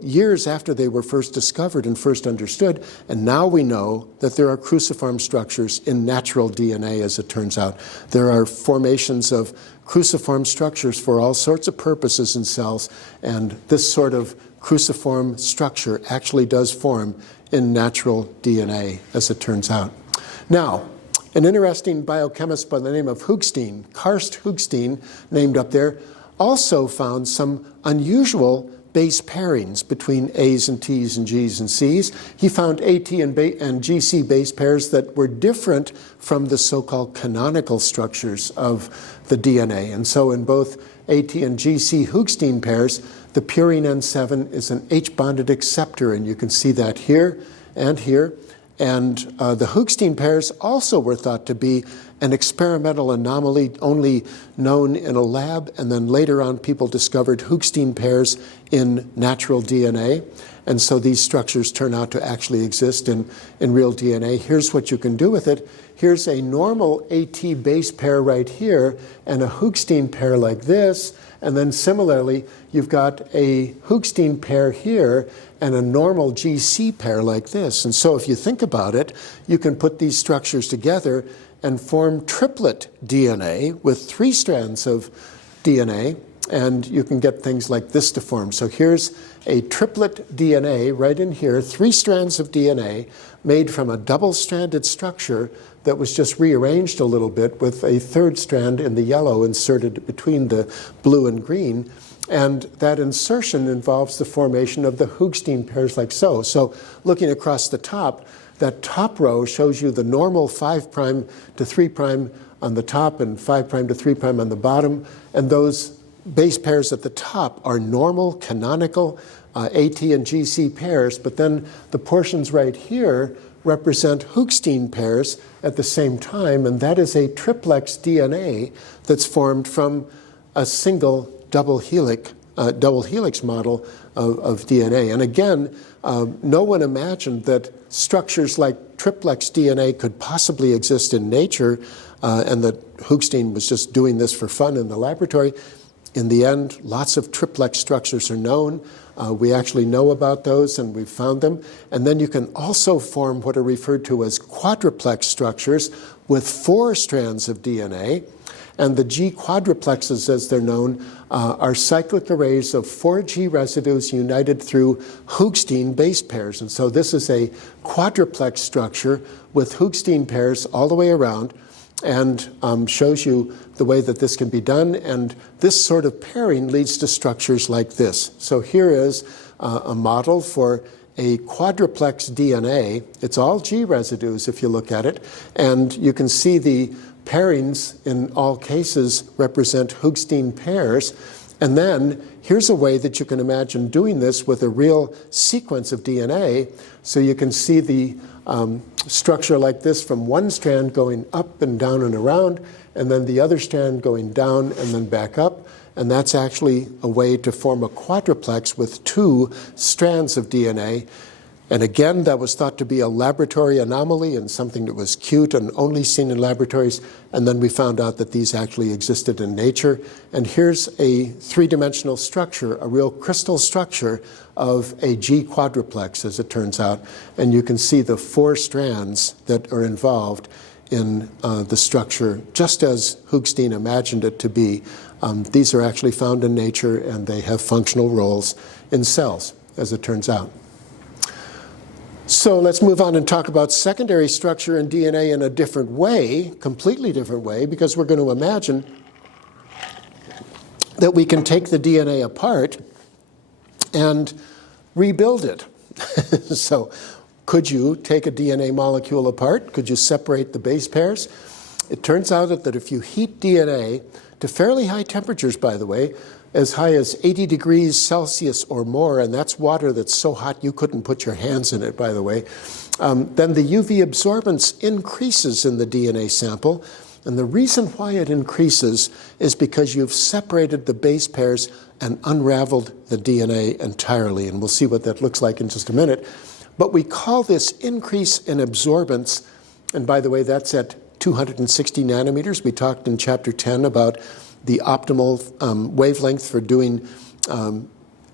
years after they were first discovered and first understood, and now we know that there are cruciform structures in natural DNA, as it turns out. There are formations of cruciform structures for all sorts of purposes in cells, and this sort of cruciform structure actually does form in natural DNA, as it turns out. Now, an interesting biochemist by the name of Hoogstien, Karst Hoogstien, named up there, also found some unusual base pairings between A's and T's and G's and C's. He found AT and GC base pairs that were different from the so-called canonical structures of the DNA. And so in both AT and GC Hoogstien pairs, the purine N7 is an H-bonded acceptor, and you can see that here and here. And the Hoogstien pairs also were thought to be an experimental anomaly only known in a lab, and then later on people discovered Hoogstien pairs in natural DNA. And so these structures turn out to actually exist in real DNA. Here's what you can do with it. Here's a normal AT base pair right here and a Hoogstien pair like this. And then similarly, you've got a Hoogstien pair here and a normal GC pair like this. And so if you think about it, you can put these structures together and form triplet DNA with 3 strands of DNA, and you can get things like this to form. So here's a triplet DNA right in here, 3 strands of DNA made from a double-stranded structure that was just rearranged a little bit with a 3rd strand in the yellow inserted between the blue and green. And that insertion involves the formation of the Hoogstien pairs like so. So looking across the top, that top row shows you the normal 5' to 3' on the top and 5' to 3' on the bottom. And those base pairs at the top are normal, canonical AT and GC pairs. But then the portions right here represent Hoogstien pairs at the same time. And that is a triplex DNA that's formed from a single double helix model of DNA. And again, no one imagined that structures like triplex DNA could possibly exist in nature, and that Hoogstien was just doing this for fun in the laboratory. In the end, lots of triplex structures are known. We actually know about those, and we've found them. And then you can also form what are referred to as quadruplex structures with 4 strands of DNA. And the G quadruplexes, as they're known, are cyclic arrays of 4 G residues united through Hoogstien base pairs. And so this is a quadruplex structure with Hoogstien pairs all the way around, and shows you the way that this can be done. And this sort of pairing leads to structures like this. So here is a model for a quadruplex DNA. It's all G residues if you look at it. And you can see the pairings in all cases represent Hoogstien pairs. And then here's a way that you can imagine doing this with a real sequence of DNA. So you can see the structure like this from one strand going up and down and around, and then the other strand going down and then back up. And that's actually a way to form a quadruplex with 2 strands of DNA. And again, that was thought to be a laboratory anomaly and something that was cute and only seen in laboratories. And then we found out that these actually existed in nature. And here's a 3-dimensional structure, a real crystal structure of a G quadruplex, as it turns out. And you can see the 4 strands that are involved in the structure, just as Hoogstien imagined it to be. These are actually found in nature, and they have functional roles in cells, as it turns out. So let's move on and talk about secondary structure in DNA in a different way, completely different way, because we're going to imagine that we can take the DNA apart and rebuild it. So could you take a DNA molecule apart? Could you separate the base pairs? It turns out that if you heat DNA to fairly high temperatures, by the way, as high as 80 degrees Celsius or more, and that's water that's so hot you couldn't put your hands in it, by the way, then the UV absorbance increases in the DNA sample. And the reason why it increases is because you've separated the base pairs and unraveled the DNA entirely. And we'll see what that looks like in just a minute. But we call this increase in absorbance, and by the way, that's at 260 nanometers. We talked in chapter 10 about the optimal wavelength for doing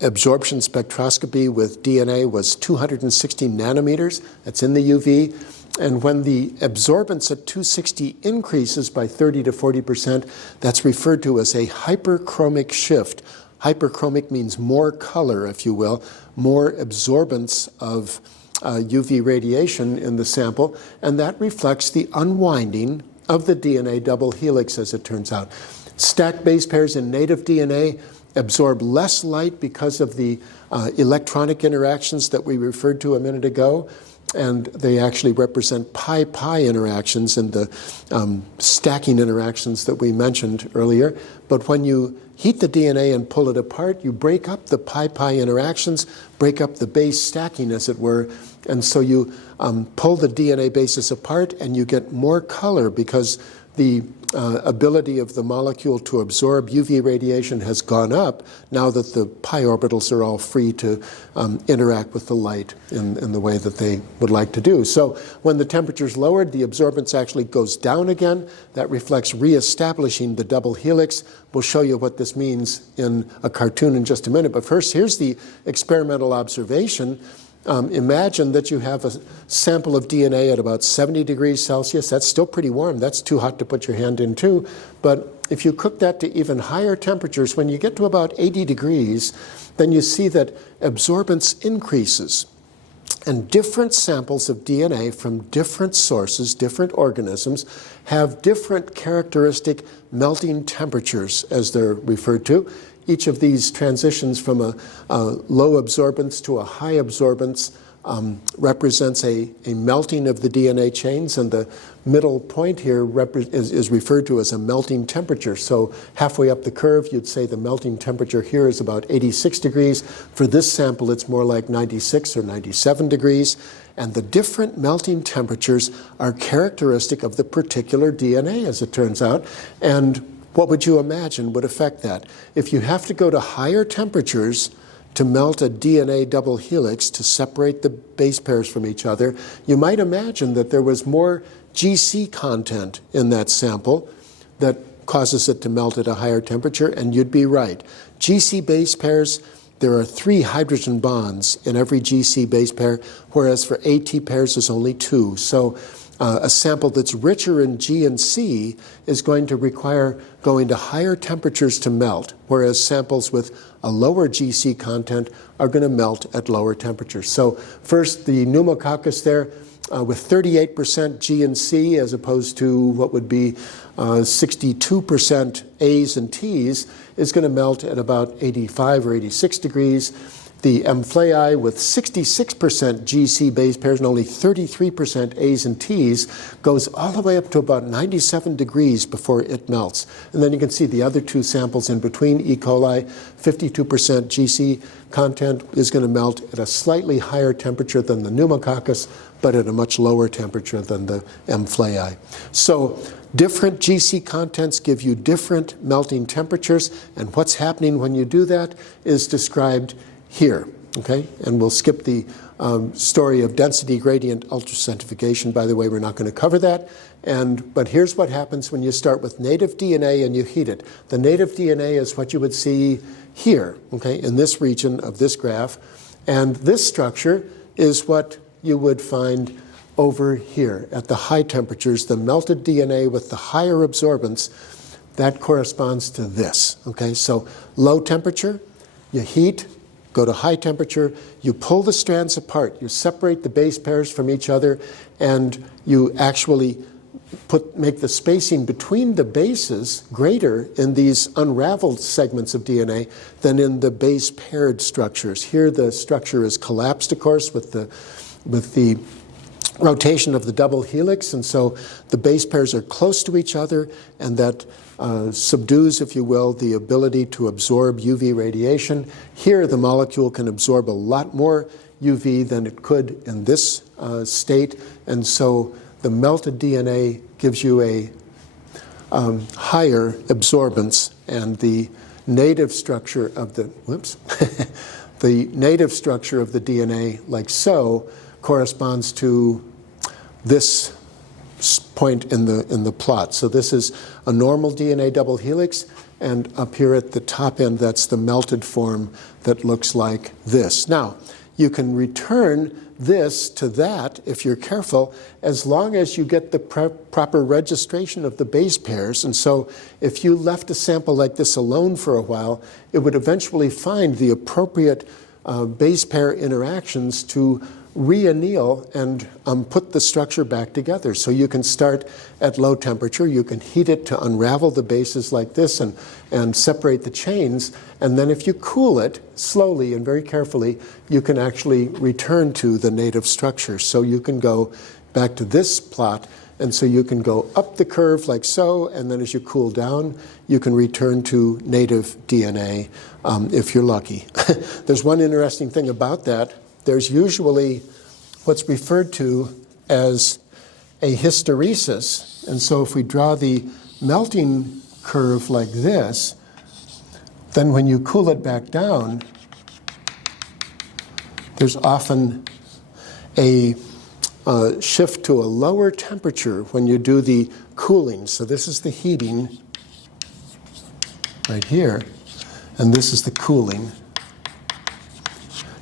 absorption spectroscopy with DNA was 260 nanometers. That's in the UV. And when the absorbance at 260 increases by 30 to 40%, that's referred to as a hyperchromic shift. Hyperchromic means more color, if you will, more absorbance of UV radiation in the sample, and that reflects the unwinding of the DNA double helix, as it turns out. Stacked base pairs in native DNA absorb less light because of the electronic interactions that we referred to a minute ago, and they actually represent pi-pi interactions and the stacking interactions that we mentioned earlier. But when you heat the DNA and pull it apart, you break up the pi-pi interactions, break up the base stacking, as it were, and so you pull the DNA bases apart and you get more color because the ability of the molecule to absorb UV radiation has gone up now that the pi orbitals are all free to interact with the light in the way that they would like to do. So when the temperature is lowered, the absorbance actually goes down again. That reflects reestablishing the double helix. We'll show you what this means in a cartoon in just a minute. But first, here's the experimental observation. Imagine that you have a sample of DNA at about 70 degrees Celsius. That's still pretty warm. That's too hot to put your hand in too. But if you cook that to even higher temperatures, when you get to about 80 degrees, then you see that absorbance increases. And different samples of DNA from different sources, different organisms, have different characteristic melting temperatures, as they're referred to. Each of these transitions from a low absorbance to a high absorbance represents a melting of the DNA chains, and the middle point here is referred to as a melting temperature. So halfway up the curve, you'd say the melting temperature here is about 86 degrees. For this sample, it's more like 96 or 97 degrees. And the different melting temperatures are characteristic of the particular DNA, as it turns out. And what would you imagine would affect that? If you have to go to higher temperatures to melt a DNA double helix to separate the base pairs from each other, you might imagine that there was more GC content in that sample that causes it to melt at a higher temperature, and you'd be right. GC base pairs, there are 3 hydrogen bonds in every GC base pair, whereas for AT pairs there's only 2. So a sample that's richer in G and C is going to require going to higher temperatures to melt, whereas samples with a lower GC content are going to melt at lower temperatures. So first, the pneumococcus there with 38% G and C as opposed to what would be 62% A's and T's is going to melt at about 85 or 86 degrees. The Amphlei with 66% GC base pairs and only 33% A's and T's goes all the way up to about 97 degrees before it melts. And then you can see the other 2 samples in between. E. coli, 52% GC content is going to melt at a slightly higher temperature than the pneumococcus, but at a much lower temperature than the Amphlei. So different GC contents give you different melting temperatures, and what's happening when you do that is described here, okay? And we'll skip the story of density gradient ultracentrifugation. By the way, we're not going to cover that. But here's what happens when you start with native DNA and you heat it. The native DNA is what you would see here, okay, in this region of this graph. And this structure is what you would find over here at the high temperatures. The melted DNA with the higher absorbance, that corresponds to this, okay? So low temperature, you heat, go to high temperature, you pull the strands apart, you separate the base pairs from each other, and you actually make the spacing between the bases greater in these unraveled segments of DNA than in the base paired structures. Here the structure is collapsed, of course, with the rotation of the double helix, and so the base pairs are close to each other, and that subdues, if you will, the ability to absorb UV radiation. Here the molecule can absorb a lot more UV than it could in this state, and so the melted DNA gives you a higher absorbance, and the native structure of the, the native structure of the DNA, like so, corresponds to this point in the plot. So this is a normal DNA double helix, and up here at the top end, that's the melted form that looks like this. Now, you can return this to that, if you're careful, as long as you get the proper registration of the base pairs. And so if you left a sample like this alone for a while, it would eventually find the appropriate base pair interactions to re-anneal and put the structure back together. So you can start at low temperature, you can heat it to unravel the bases like this and separate the chains, and then if you cool it slowly and very carefully, you can actually return to the native structure. So you can go back to this plot, and so you can go up the curve like so, and then as you cool down, you can return to native DNA if you're lucky. There's one interesting thing about that. There's usually what's referred to as a hysteresis. And so if we draw the melting curve like this, then when you cool it back down, there's often a shift to a lower temperature when you do the cooling. So this is the heating right here, and this is the cooling.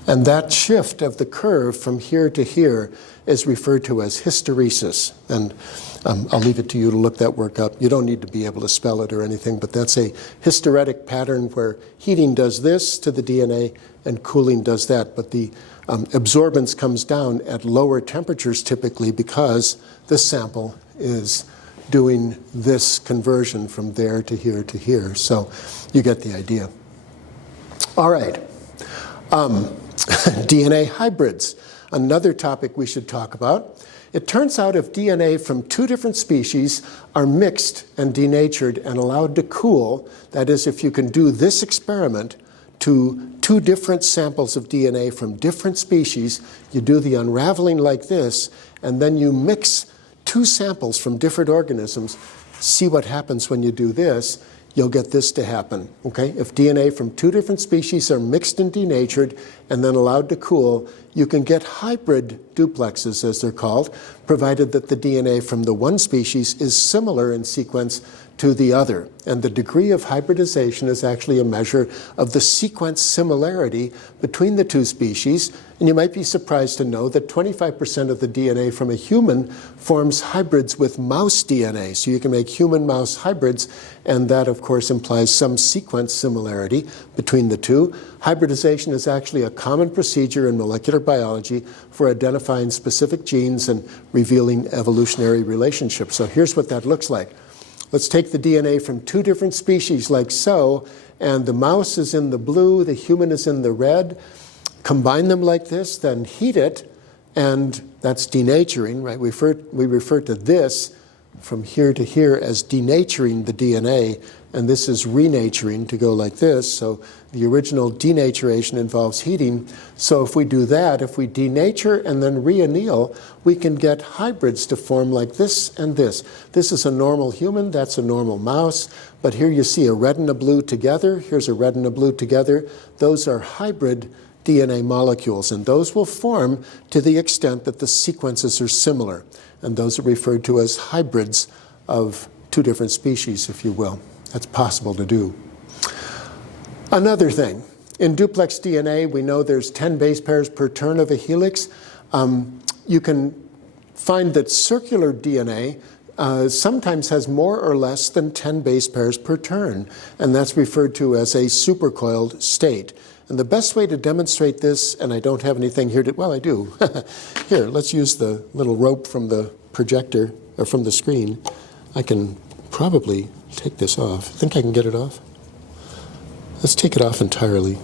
And that shift of the curve from here to here is referred to as hysteresis. And I'll leave it to you to look that work up. You don't need to be able to spell it or anything, but that's a hysteretic pattern where heating does this to the DNA and cooling does that. But the absorbance comes down at lower temperatures typically because the sample is doing this conversion from there to here to here. So you get the idea. All right. DNA hybrids, another topic we should talk about. It turns out if DNA from two different species are mixed and denatured and allowed to cool, that is, if you can do this experiment to two different samples of DNA from different species, you do the unraveling like this, and then you mix two samples from different organisms, see what happens when you do this, you'll get this to happen, okay? If DNA from two different species are mixed and denatured and then allowed to cool, you can get hybrid duplexes, as they're called, provided that the DNA from the one species is similar in sequence to the other. And the degree of hybridization is actually a measure of the sequence similarity between the two species. And you might be surprised to know that 25% of the DNA from a human forms hybrids with mouse DNA. So you can make human-mouse hybrids, and that, of course, implies some sequence similarity between the two. Hybridization is actually a common procedure in molecular biology for identifying specific genes and revealing evolutionary relationships. So here's what that looks like. Let's take the DNA from two different species like so, and the mouse is in the blue, the human is in the red. Combine them like this, then heat it, and that's denaturing, right? We refer to this from here to here as denaturing the DNA, and this is renaturing to go like this. So the original denaturation involves heating. So if we do that, if we denature and then re-anneal, we can get hybrids to form like this and this. This is a normal human, that's a normal mouse, but here you see a red and a blue together. Here's a red and a blue together. Those are hybrid DNA molecules, and those will form to the extent that the sequences are similar. And those are referred to as hybrids of two different species, if you will. That's possible to do. Another thing, in duplex DNA, we know there's 10 base pairs per turn of a helix. You can find that circular DNA sometimes has more or less than 10 base pairs per turn, and that's referred to as a supercoiled state. And the best way to demonstrate this, and I don't have anything here to, well, I do. Here, let's use the little rope from the projector, or from the screen. I can probably take this off. Think I can get it off? Let's take it off entirely.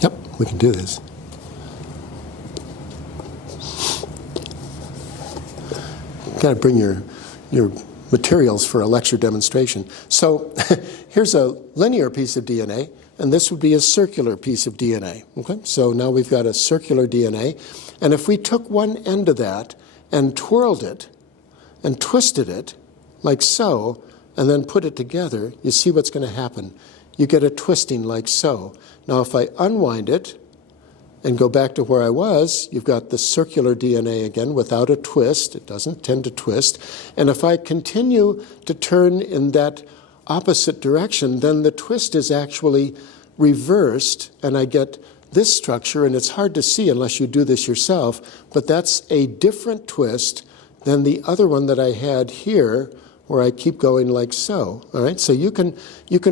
Yep, we can do this. Got to bring your materials for a lecture demonstration. So here's a linear piece of DNA, and this would be a circular piece of DNA. Okay? So now we've got a circular DNA, and if we took one end of that and twirled it and twisted it like so, and then put it together, you see what's going to happen. You get a twisting like so. Now if I unwind it and go back to where I was, you've got the circular DNA again without a twist. It doesn't tend to twist. And if I continue to turn in that opposite direction, then the twist is actually reversed, and I get this structure, and it's hard to see unless you do this yourself, but that's a different twist than the other one that I had here, where I keep going like so. All right, so you can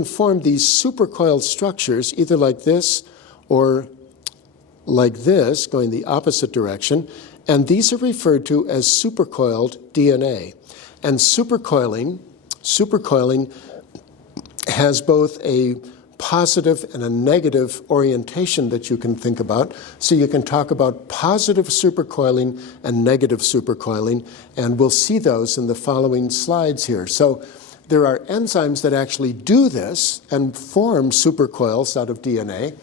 form these supercoiled structures either like this or like this, going the opposite direction, and these are referred to as supercoiled DNA. And supercoiling has both a positive and a negative orientation that you can think about. So you can talk about positive supercoiling and negative supercoiling, and we'll see those in the following slides here. So there are enzymes that actually do this and form supercoils out of DNA.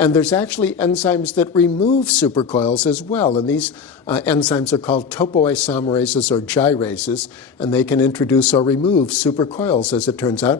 And there's actually enzymes that remove supercoils as well. And these enzymes are called topoisomerases or gyrases, and they can introduce or remove supercoils, as it turns out.